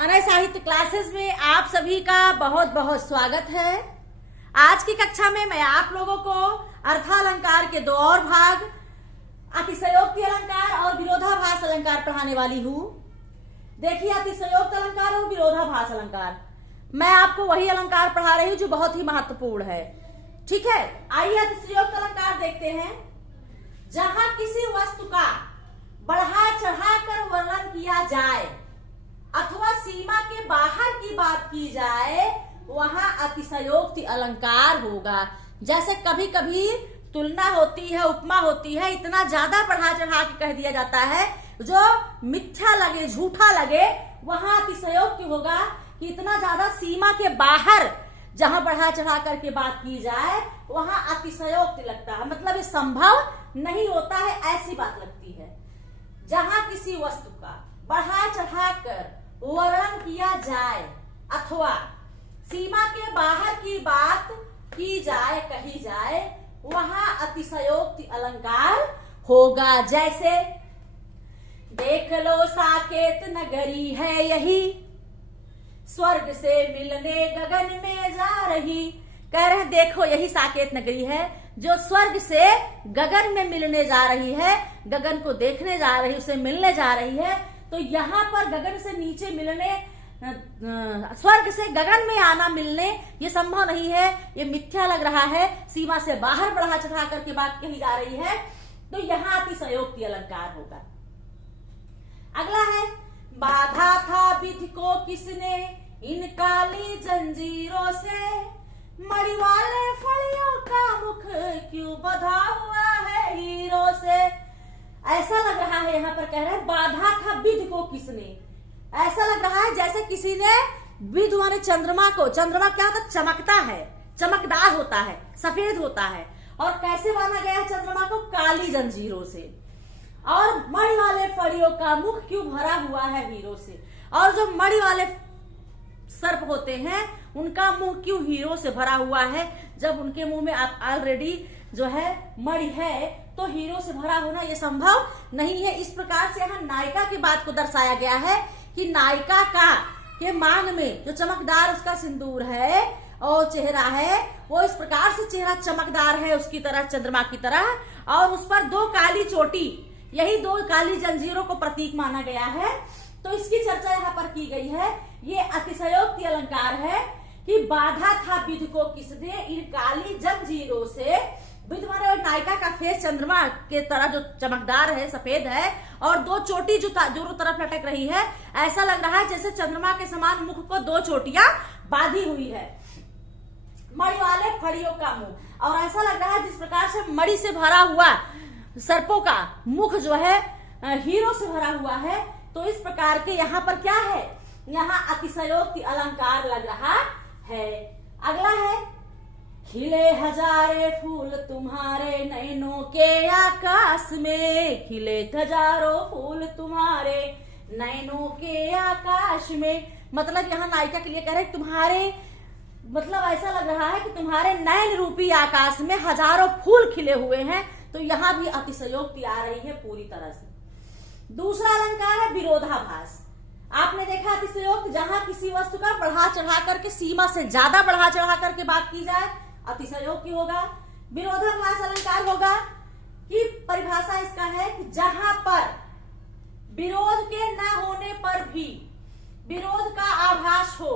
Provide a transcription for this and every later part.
अनय साहित्य क्लासेस में आप सभी का बहुत बहुत स्वागत है। आज की कक्षा में मैं आप लोगों को अर्थालंकार के दो और भाग अतिशयोक्ति अलंकार और विरोधाभास अलंकार पढ़ाने वाली हूँ। देखिए, अतिशयोक्ति अलंकार और विरोधाभास अलंकार मैं आपको वही अलंकार पढ़ा रही हूँ जो बहुत ही महत्वपूर्ण है। ठीक है, आइए अतिशयोक्ति अलंकार देखते हैं। जहां किसी वस्तु का बढ़ा चढ़ाकर वर्णन किया जाए अथवा सीमा के बाहर की बात की जाए वहां अतिशयोक्ति अलंकार होगा। जैसे कभी कभी तुलना होती है, उपमा होती है, इतना ज्यादा बढ़ा चढ़ा के कह दिया जाता है जो मिथ्या लगे, झूठा लगे, वहां अतिशयोक्ति होगा कि इतना ज्यादा सीमा के बाहर जहां बढ़ा चढ़ा करके बात की जाए वहां अतिशयोक्ति लगता है। मतलब ये संभव नहीं होता है, ऐसी बात लगती है। जहां किसी वस्तु का बढ़ा चढ़ाकर वर्णन किया जाए अथवा सीमा के बाहर की बात की जाए, कही जाए, वहां अतिशयोक्ति अलंकार होगा। जैसे देख लो साकेत नगरी है यही, स्वर्ग से मिलने गगन में जा रही। कह रहे हैं देखो यही साकेत नगरी है जो स्वर्ग से गगन में मिलने जा रही है, गगन को देखने जा रही, उसे मिलने जा रही है। तो यहाँ पर गगन से नीचे मिलने, स्वर्ग से गगन में आना, मिलने, ये संभव नहीं है, ये मिथ्या लग रहा है, सीमा से बाहर बढ़ा चढ़ा करके बात कही जा रही है। तो यहाँ अतिशयोक्ति अलंकार होगा। अगला है बाधा था विधि को किसने इन काली जंजीरों से, मणि वाले फलियों का मुख क्यों बधा हुआ है हीरों से। ऐसा लग रहा है, यहाँ पर कह रहे हैं बाधा था विधि को किसने। ऐसा लग रहा है जैसे किसी ने विधि माने चंद्रमा को, चंद्रमा क्या होता है, चमकता है, चमकदार होता है, सफेद होता है, और कैसे माना गया है चंद्रमा को, काली जंजीरों से। और मणि वाले फलियों का मुख क्यों भरा हुआ है हीरो से। और जो मणि वाले सर्प होते हैं उनका मुंह क्यों हीरो से भरा हुआ है, जब उनके मुंह में ऑलरेडी जो है मणि है तो हीरो से भरा होना ये संभव नहीं है। इस प्रकार से यहाँ नायिका की बात को दर्शाया गया है कि नायिका का के मांग में जो चमकदार उसका सिंदूर है और चेहरा है, वो इस प्रकार से चेहरा चमकदार है उसकी तरह, चंद्रमा की तरह, और उस पर दो काली चोटी, यही दो काली जंजीरों को प्रतीक माना गया है। तो इसकी चर्चा यहाँ पर की गई है। ये अतिशयोक्ति अलंकार है कि बाधा था विधि को किसने इन काली जंजीरों से। विधि माने नायिका का फेस चंद्रमा के तरह जो चमकदार है, सफेद है, और दो चोटी जो दोनों तरफ लटक रही है, ऐसा लग रहा है जैसे चंद्रमा के समान मुख को दो चोटियां बांधी हुई है। मणि वाले फड़ियों का मुंह, और ऐसा लग रहा है जिस प्रकार से मणि से भरा हुआ सर्पों का मुख जो है हीरो से भरा हुआ है। तो इस प्रकार के यहाँ पर क्या है, यहाँ अतिशयोक्ति अलंकार लग रहा है। अगला है खिले हजारे फूल तुम्हारे नैनों के आकाश में, खिले हजारों फूल तुम्हारे नैनों के आकाश में। मतलब यहाँ नायिका के लिए कह रहे तुम्हारे, मतलब ऐसा लग रहा है कि तुम्हारे नैन रूपी आकाश में हजारों फूल खिले हुए हैं। तो यहाँ भी अतिशयोक्ति आ रही है पूरी तरह से। दूसरा अलंकार है विरोधाभास। आपने देखा अतिशयोक्ति जहां किसी वस्तु का बढ़ा चढ़ा करके, सीमा से ज्यादा बढ़ा चढ़ा करके बात की जाए, अतिशयोक्ति होगा। विरोधाभास अलंकार होगा कि परिभाषा इसका है कि जहां पर विरोध के न होने पर भी विरोध का आभास हो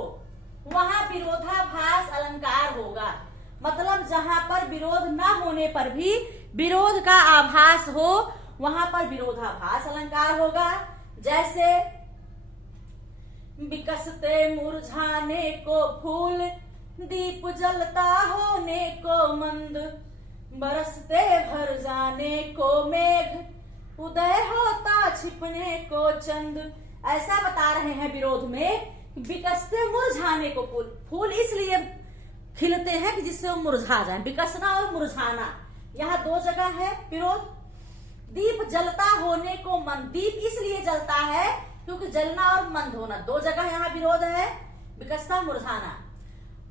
वहां विरोधाभास अलंकार होगा। मतलब जहां पर विरोध न होने पर भी विरोध का आभास हो वहां पर विरोधाभास अलंकार होगा। जैसे विकसते मुरझाने को फूल, दीप जलता होने को मंद, बरसते भर जाने को मेघ, उदय होता छिपने को चंद। ऐसा बता रहे हैं विरोध में, विकसते मुरझाने को फूल, फूल इसलिए खिलते हैं कि जिससे वो मुरझा जाए। विकसना और मुरझाना यहाँ दो जगह है विरोध। दीप जलता होने को मंद, दीप इसलिए जलता है क्योंकि जलना और मंद होना, दो जगह यहाँ विरोध है, विकसता मुरझाना।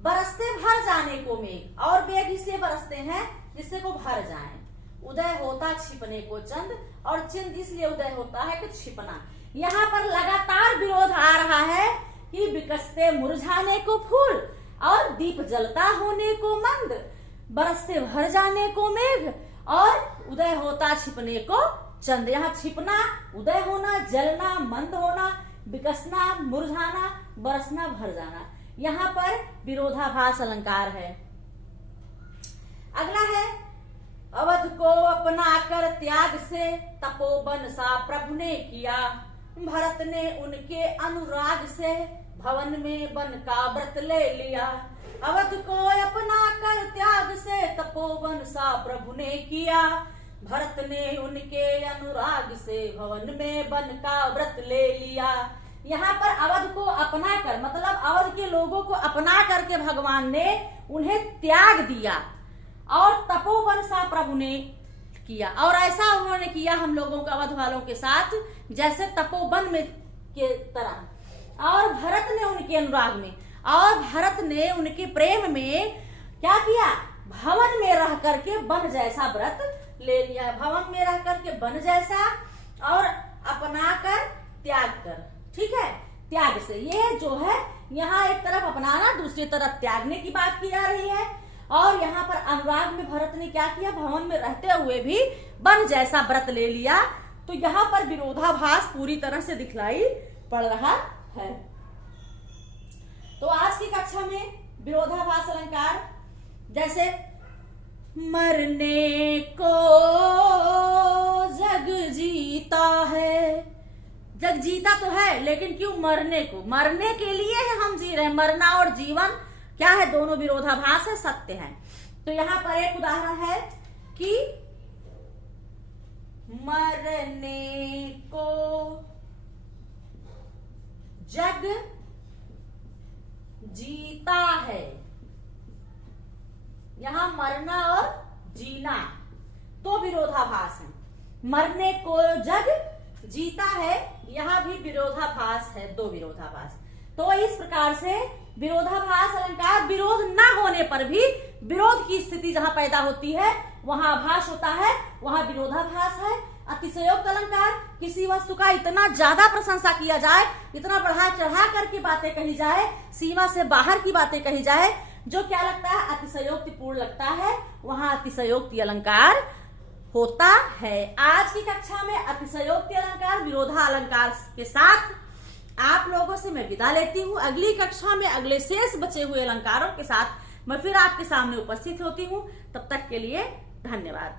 बरसते भर जाने को मेघ, और मेघ इसलिए बरसते हैं जिससे वो भर जाए। उदय होता छिपने को चंद, और चंद इसलिए उदय होता है कि छिपना। यहाँ पर लगातार विरोध आ रहा है कि बिकसते मुरझाने को फूल और दीप जलता होने को मंद, बरसते भर जाने को मेघ और उदय होता छिपने को चंद। यहाँ छिपना, उदय होना, जलना, मंद होना, विकसना, मुरझाना, बरसना, भर जाना, यहाँ पर विरोधाभास अलंकार है। अगला है अवध को अपना कर त्याग से तपोवन सा प्रभु ने किया, भरत ने उनके अनुराग से भवन में बन का व्रत ले लिया। अवध को अपना कर त्याग से तपोवन सा प्रभु ने किया, भरत ने उनके अनुराग से भवन में बन का व्रत ले लिया। यहाँ पर अवध को अपना कर मतलब अवध के लोगों को अपना करके भगवान ने उन्हें त्याग दिया और तपोवन सा प्रभु ने किया। और ऐसा उन्होंने किया हम लोगों को अवध वालों के साथ जैसे तपोवन में के तरह। और भरत ने उनके अनुराग में और भरत ने उनके प्रेम में क्या किया, भवन में रह करके वन जैसा व्रत ले लिया। भवन में रह करके वन जैसा और अपना कर त्याग कर, ठीक है, त्याग से। ये जो है यहाँ एक तरफ अपनाना, दूसरी तरफ त्यागने की बात की जा रही है। और यहाँ पर अनुराग में भरत ने क्या किया, भवन में रहते हुए भी वन जैसा व्रत ले लिया। तो यहाँ पर विरोधाभास पूरी तरह से दिखलाई पड़ रहा है। तो आज की कक्षा में विरोधाभास अलंकार जैसे मरने को जग जीता है, जग जीता तो है लेकिन क्यों मरने को, मरने के लिए है हम जी रहे हैं। मरना और जीवन क्या है, दोनों विरोधाभास है, सत्य है। तो यहाँ पर एक उदाहरण है कि मरने को जग जीता है। यहां मरना और जीना तो विरोधाभास है। मरने को जग जीता है, यहां भी विरोधाभास है, दो विरोधाभास। तो इस प्रकार से विरोधाभास अलंकार विरोध ना होने पर भी विरोध की स्थिति जहां पैदा होती है वहां आभास होता है, वहां विरोधाभास है। अतिशयोक्त अलंकार किसी वस्तु का इतना ज्यादा प्रशंसा किया जाए, इतना बढ़ा चढ़ा करके बातें कही जाए, सीमा से बाहर की बातें कही जाए, जो क्या लगता है अतिशयोक्तिपूर्ण लगता है, वहां अतिशयोक्ति अलंकार होता है। आज की कक्षा में अतिशयोक्ति अलंकार विरोधा अलंकार के साथ आप लोगों से मैं विदा लेती हूँ। अगली कक्षा में अगले शेष बचे हुए अलंकारों के साथ मैं फिर आपके सामने उपस्थित होती हूँ। तब तक के लिए धन्यवाद।